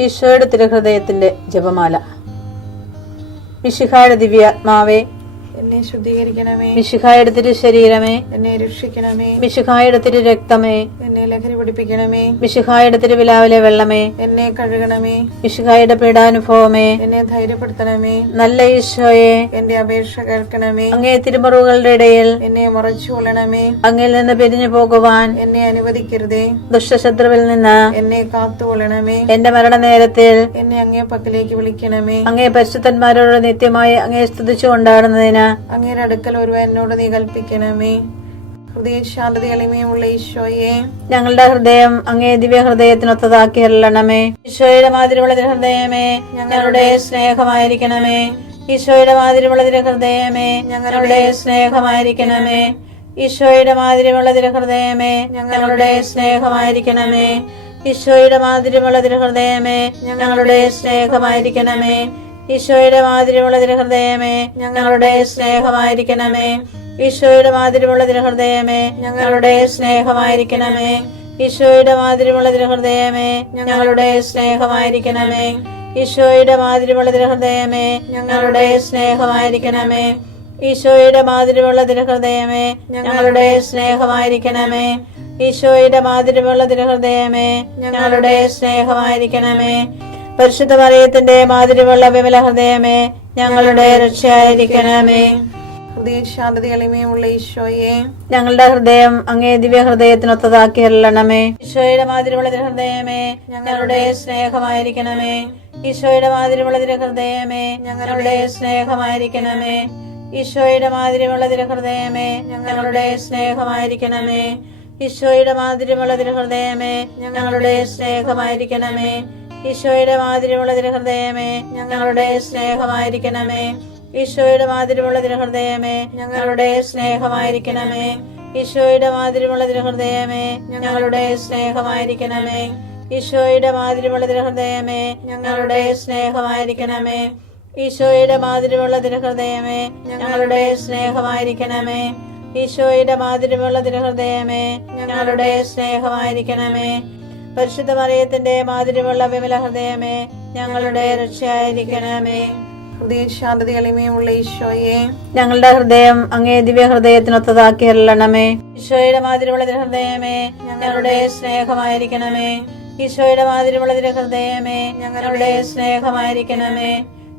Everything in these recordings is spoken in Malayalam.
ഈശോയുടെ തിരുഹൃദയത്തിന്റെ ജപമാല. മിശിഹായുടെ ദിവ്യാത്മാവേ, എന്നെ ശുദ്ധീകരിക്കണമേ. മിശിഹായുടെ തിരു ശരീരമേ, എന്നെ രക്ഷിക്കണമേ. മിശിഹായുടെ തിരു രക്തമേ, എന്നെ ലഹരി പിടിപ്പിക്കണമേ. മിശിഹായുടെ തിരുവിലാവിലെ വെള്ളമേ, എന്നെ കഴുകണമേ. മിശിഹായുടെ പീഡാനുഭവമേ, എന്നെ ധൈര്യപ്പെടുത്തണമേ. നല്ല ഈശോയെ, എന്റെ അപേക്ഷ കേൾക്കണമേ. അങ്ങേ തിരുമുറിവുകളുടെ ഇടയിൽ എന്നെ മറച്ചു കൊള്ളണമേ. അങ്ങിൽ നിന്ന് പിരിഞ്ഞു പോകുവാൻ എന്നെ അനുവദിക്കരുതേ. ദുഷ്ടശത്രുവിൽ നിന്ന് എന്നെ കാത്തുകൊള്ളണമേ. എന്റെ മരണനേരത്തിൽ എന്നെ അങ്ങേ പക്കലേക്ക് വിളിക്കണമേ. അങ്ങേ പരിശുദ്ധന്മാരോട് നിത്യമായി അങ്ങേ സ്തുതിച്ചു കൊണ്ടാടുന്നതിന് അങ്ങയുടെ അടുക്കൽ ഒരുവൻ എന്നോട് നീ കൽപ്പിക്കണമേ. ഹൃദയ ശാന്തത എളിമയുള്ള ഈശോയെ, ഞങ്ങളുടെ ഹൃദയം അങ്ങേ ദിവ്യ ഹൃദയത്തിനൊത്തതാക്കി അരുളണമേ. ഈശോയുടെ മാതിരിയുള്ള ഹൃദയമേ, ഞങ്ങളുടെ സ്നേഹമായിരിക്കണമേ. ഈശോയുടെ മാതിരിയുള്ള ഹൃദയമേ, ഞങ്ങളുടെ സ്നേഹമായിരിക്കണമേ. ഈശോയുടെ മാതിരിയുള്ള ഹൃദയമേ, ഞങ്ങളുടെ സ്നേഹമായിരിക്കണമേ. ഈശോയുടെ മാതിരിയുള്ള ഹൃദയമേ, ഞങ്ങളുടെ സ്നേഹമായിരിക്കണമേ. ഈശോയുടെ മാതിരിയുള്ള ഹൃദയമേ, ഞങ്ങളുടെ സ്നേഹമായിരിക്കണമേ. ഈശോയുടെ മാതിരിയുള്ള ഹൃദയമേ, ഞങ്ങളുടെ സ്നേഹമായിരിക്കണമേ. ഈശോയുടെ മാതിരിയുള്ള ഹൃദയമേ, ഞങ്ങളുടെ സ്നേഹമായിരിക്കണമേ. ഈശോയുടെ മാതിരിയുള്ള ഹൃദയമേ, ഞങ്ങളുടെ സ്നേഹമായിരിക്കണമേ. ഈശോയുടെ മാതിരിയുള്ള ഹൃദയമേ, ഞങ്ങളുടെ സ്നേഹമായിരിക്കണമേ. ഈശോയുടെ മാതിരിയുള്ള ഹൃദയമേ, ഞങ്ങളുടെ സ്നേഹമായിരിക്കണമേ. പരിശുദ്ധ മറിയത്തിന്റെ മാതിരിയുള്ള വിമല ഹൃദയമേ, ഞങ്ങളുടെ രക്ഷയായിരിക്കണമേ. ഹൃദയ ശാന്തത എളിമയുള്ള ഈശോയെ, ഞങ്ങളുടെ ഹൃദയം അങ്ങേ ദിവ്യ ഹൃദയത്തിനൊത്തതാക്കി അരുളണമേ. ഈശോയുടെ മാതിരിയുള്ള ഹൃദയമേ, ഞങ്ങളുടെ സ്നേഹമായിരിക്കണമേ. ഈശോയുടെ മാതിരിയുള്ള ഹൃദയമേ, ഞങ്ങളുടെ സ്നേഹമായിരിക്കണമേ. ഈശോയുടെ മാതിരിയുള്ള ഹൃദയമേ, ഞങ്ങളുടെ സ്നേഹമായിരിക്കണമേ. ഈശോയുടെ മാതിരിയുള്ള ഹൃദയമേ, ഞങ്ങളുടെ സ്നേഹമായിരിക്കണമേ. ഈശോയുടെ മാതിരിയുള്ള ഹൃദയമേ, ഞങ്ങളുടെ സ്നേഹമായിരിക്കണമേ. ഈശോയുടെ മാതിരിയുള്ള ഹൃദയമേ, ഞങ്ങളുടെ സ്നേഹമായിരിക്കണമേ. ഈശോയുടെ മാതിരിയുള്ള ഹൃദയമേ, ഞങ്ങളുടെ സ്നേഹമായിരിക്കണമേ. ഈശോയുടെ മാതിരിയുള്ള ഹൃദയമേ, ഞങ്ങളുടെ സ്നേഹമായിരിക്കണമേ. ഈശോയുടെ മാതിരിയുള്ള ഹൃദയമേ, ഞങ്ങളുടെ സ്നേഹമായിരിക്കണമേ. ഈശോയുടെ മാതിരിയുള്ള ഹൃദയമേ, ഞങ്ങളുടെ സ്നേഹമായിരിക്കണമേ. പരിശുദ്ധ മറിയത്തിന്റെ മാതിരിയുള്ള വിമല ഹൃദയമേ, ഞങ്ങളുടെ രക്ഷയായിരിക്കണമേ. ഹൃദയ ശാന്തത എളിമയുള്ള ഈശോയെ, ഞങ്ങളുടെ ഹൃദയം അങ്ങേ ദിവ്യ ഹൃദയത്തിനൊത്തതാക്കി അരുളണമേ. ഈശോയുടെ മാതിരിയുള്ള ഹൃദയമേ, ഞങ്ങളുടെ സ്നേഹമായിരിക്കണമേ. ഈശോയുടെ മാതിരിയുള്ള ഹൃദയമേ, ഞങ്ങളുടെ സ്നേഹമായിരിക്കണമേ.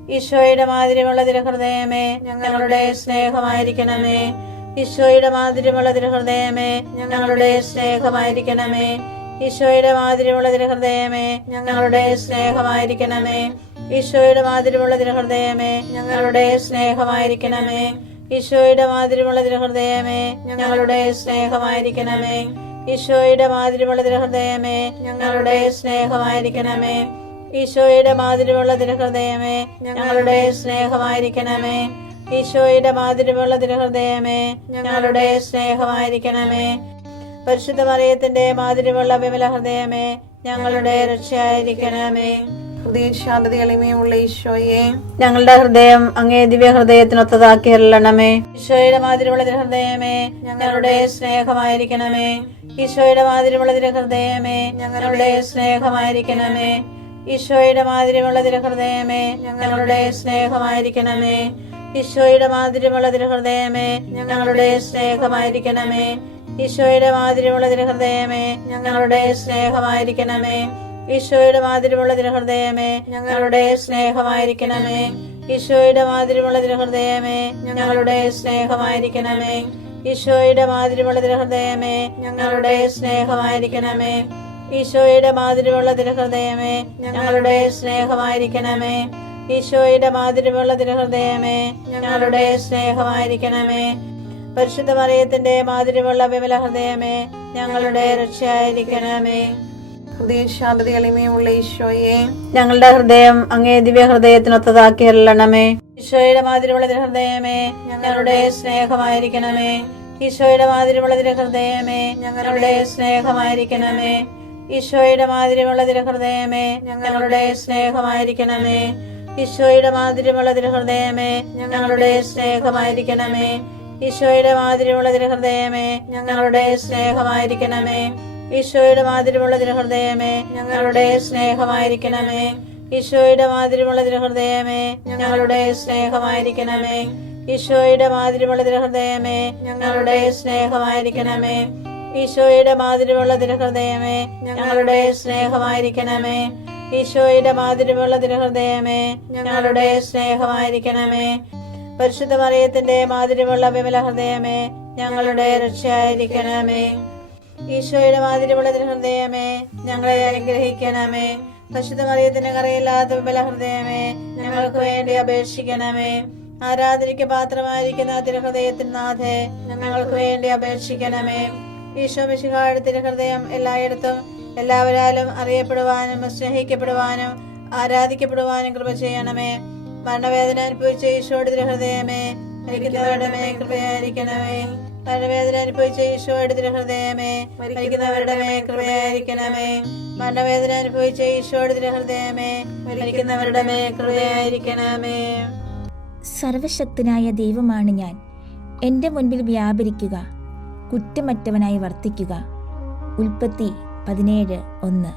ഈശോയുടെ മാതിരിയുള്ള ഹൃദയമേ, ഞങ്ങളുടെ സ്നേഹമായിരിക്കണമേ. ഈശോയുടെ മാതിരിയുള്ള ഹൃദയമേ, ഞങ്ങളുടെ സ്നേഹമായിരിക്കണമേ. ഈശോയുടെ മാതിരിയുള്ള ഹൃദയമേ, ഞങ്ങളുടെ സ്നേഹമായിരിക്കണമേ. ഈശോയുടെ മാതിരിയുള്ള ഹൃദയമേ, ഞങ്ങളുടെ സ്നേഹമായിരിക്കണമേ. ഈശോയുടെ മാതിരിയുള്ള ഹൃദയമേ, ഞങ്ങളുടെ സ്നേഹമായിരിക്കണമേ. ഈശോയുടെ മാതിരിയുള്ള ഹൃദയമേ, ഞങ്ങളുടെ സ്നേഹമായിരിക്കണമേ. ഈശോയുടെ മാതിരിയുള്ള ഹൃദയമേ, ഞങ്ങളുടെ സ്നേഹമായിരിക്കണമേ. ഈശോയുടെ മാതിരിയുള്ള ഹൃദയമേ, ഞങ്ങളുടെ സ്നേഹമായിരിക്കണമേ. പരിശുദ്ധ മറിയത്തിന്റെ മാതിരിയുള്ള വിമല ഹൃദയമേ, ഞങ്ങളുടെ രക്ഷയായിരിക്കണമേ. ഹൃദയ ശാന്തത എളിമയുള്ള ഈശോയെ, ഞങ്ങളുടെ ഹൃദയം അങ്ങേ ദിവ്യ ഹൃദയത്തിനൊത്തതാക്കി അരുളണമേ. ഈശോയുടെ മാതിരിയുള്ള ഹൃദയമേ, ഞങ്ങളുടെ സ്നേഹമായിരിക്കണമേ. ഈശോയുടെ മാതിരിയുള്ള ഹൃദയമേ, ഞങ്ങളുടെ സ്നേഹമായിരിക്കണമേ. ഈശോയുടെ മാതിരിയുള്ള ഹൃദയമേ, ഞങ്ങളുടെ സ്നേഹമായിരിക്കണമേ. ഈശോയുടെ മാതിരിയുള്ള ഹൃദയമേ, ഞങ്ങളുടെ സ്നേഹമായിരിക്കണമേ. ഈശോയുടെ മാതിരിയുള്ള ഹൃദയമേ, ഞങ്ങളുടെ സ്നേഹമായിരിക്കണമേ. ഈശോയുടെ മാതിരിയുള്ള ഹൃദയമേ, ഞങ്ങളുടെ സ്നേഹമായിരിക്കണമേ. ഈശോയുടെ മാതിരിയുള്ള ഹൃദയമേ, ഞങ്ങളുടെ സ്നേഹമായിരിക്കണമേ. ഈശോയുടെ മാതിരിയുള്ള ഹൃദയമേ, ഞങ്ങളുടെ സ്നേഹമായിരിക്കണമേ. ഈശോയുടെ മാതിരിയുള്ള ഹൃദയമേ, ഞങ്ങളുടെ സ്നേഹമായിരിക്കണമേ. ഈശോയുടെ മാതിരിയുള്ള ഹൃദയമേ, ഞങ്ങളുടെ സ്നേഹമായിരിക്കണമേ. പരിശുദ്ധ മറിയത്തിന്റെ മാതിരിയുള്ള വിമല ഹൃദയമേ, ഞങ്ങളുടെ രക്ഷയായിരിക്കണമേ. ഹൃദയ ശാന്തത എളിമയുള്ള ഈശോയെ, ഞങ്ങളുടെ ഹൃദയം അങ്ങേ ദിവ്യ ഹൃദയത്തിനൊത്തതാക്കി അരുളണമേ. ഈശോയുടെ മാതിരിയുള്ള ഹൃദയമേ, ഞങ്ങളുടെ സ്നേഹമായിരിക്കണമേ. ഈശോയുടെ മാതിരിയുള്ള ഹൃദയമേ, ഞങ്ങളുടെ സ്നേഹമായിരിക്കണമേ. ഈശോയുടെ മാതിരിയുള്ള ഹൃദയമേ, ഞങ്ങളുടെ സ്നേഹമായിരിക്കണമേ. ഈശോയുടെ മാതിരിയുള്ള ഹൃദയമേ, ഞങ്ങളുടെ സ്നേഹമായിരിക്കണമേ. ഈശോയുടെ മാതിരിയുള്ള ഹൃദയമേ, ഞങ്ങളുടെ സ്നേഹമായിരിക്കണമേ. ഈശോയുടെ മാതിരിയുള്ള തിരുഹൃദയമേ ഞങ്ങളുടെ സ്നേഹമായിരിക്കണമേ. ഈശോയുടെ മാതിരിയുള്ള തിരുഹൃദയമേ ഞങ്ങളുടെ സ്നേഹമായിരിക്കണമേ. ഈശോയുടെ മാതിരിയുള്ള തിരുഹൃദയമേ ഞങ്ങളുടെ സ്നേഹമായിരിക്കണമേ. ഈശോയുടെ മാതിരിയുള്ള തിരുഹൃദയമേ ഞങ്ങളുടെ സ്നേഹമായിരിക്കണമേ. ഈശോയുടെ മാതിരിയുള്ള തിരുഹൃദയമേ ഞങ്ങളുടെ സ്നേഹമായിരിക്കണമേ. പരിശുദ്ധ മറിയത്തിന്റെ മാതിരിയുള്ള വിമല ഹൃദയമേ ഞങ്ങളുടെ രക്ഷയായിരിക്കണമേ. ഈശോയുടെ മാതിരിയുള്ള തിരുഹൃദയമേ ഞങ്ങളെ അനുഗ്രഹിക്കണമേ. പരിശുദ്ധ മറിയത്തിന്റെ കറയില്ലാത്ത വിമല ഹൃദയമേ ഞങ്ങൾക്ക് വേണ്ടി അപേക്ഷിക്കണമേ. ആരാധനയ്ക്ക് പാത്രമായിരിക്കുന്ന തിരുഹൃദയത്തിന് നാഥേ ഞങ്ങൾക്ക് വേണ്ടി അപേക്ഷിക്കണമേ. ഈശോ മിശിഹായുടെ തിരുഹൃദയം എല്ലായിടത്തും എല്ലാവരാലും അറിയപ്പെടുവാനും സ്നേഹിക്കപ്പെടുവാനും ആരാധിക്കപ്പെടുവാനും കൃപ ചെയ്യണമേ. മരണവേദന അനുഭവിച്ച ഈശോയുടെ തിരുഹൃദയമേ മരിക്കുന്നവരുടെ മേൽ കൃപയായിരിക്കണമേ. മരണവേദന അനുഭവിച്ച ഈശോയുടെ തിരുഹൃദയമേ മരിക്കുന്നവരുടെ മേൽ കൃപയായിരിക്കണമേ. മരണവേദന അനുഭവിച്ച ഈശോയുടെ തിരുഹൃദയമേ മരിക്കുന്നവരുടെ മേൽ കൃപയായിരിക്കണമേ. സർവശക്തനായ ദൈവമാണ് ഞാൻ. എൻ്റെ മുൻപിൽ വ്യാപരിക്കുക, കുറ്റമറ്റവനായി വർത്തിക്കുക. ഉൽപ്പത്തി 17:1.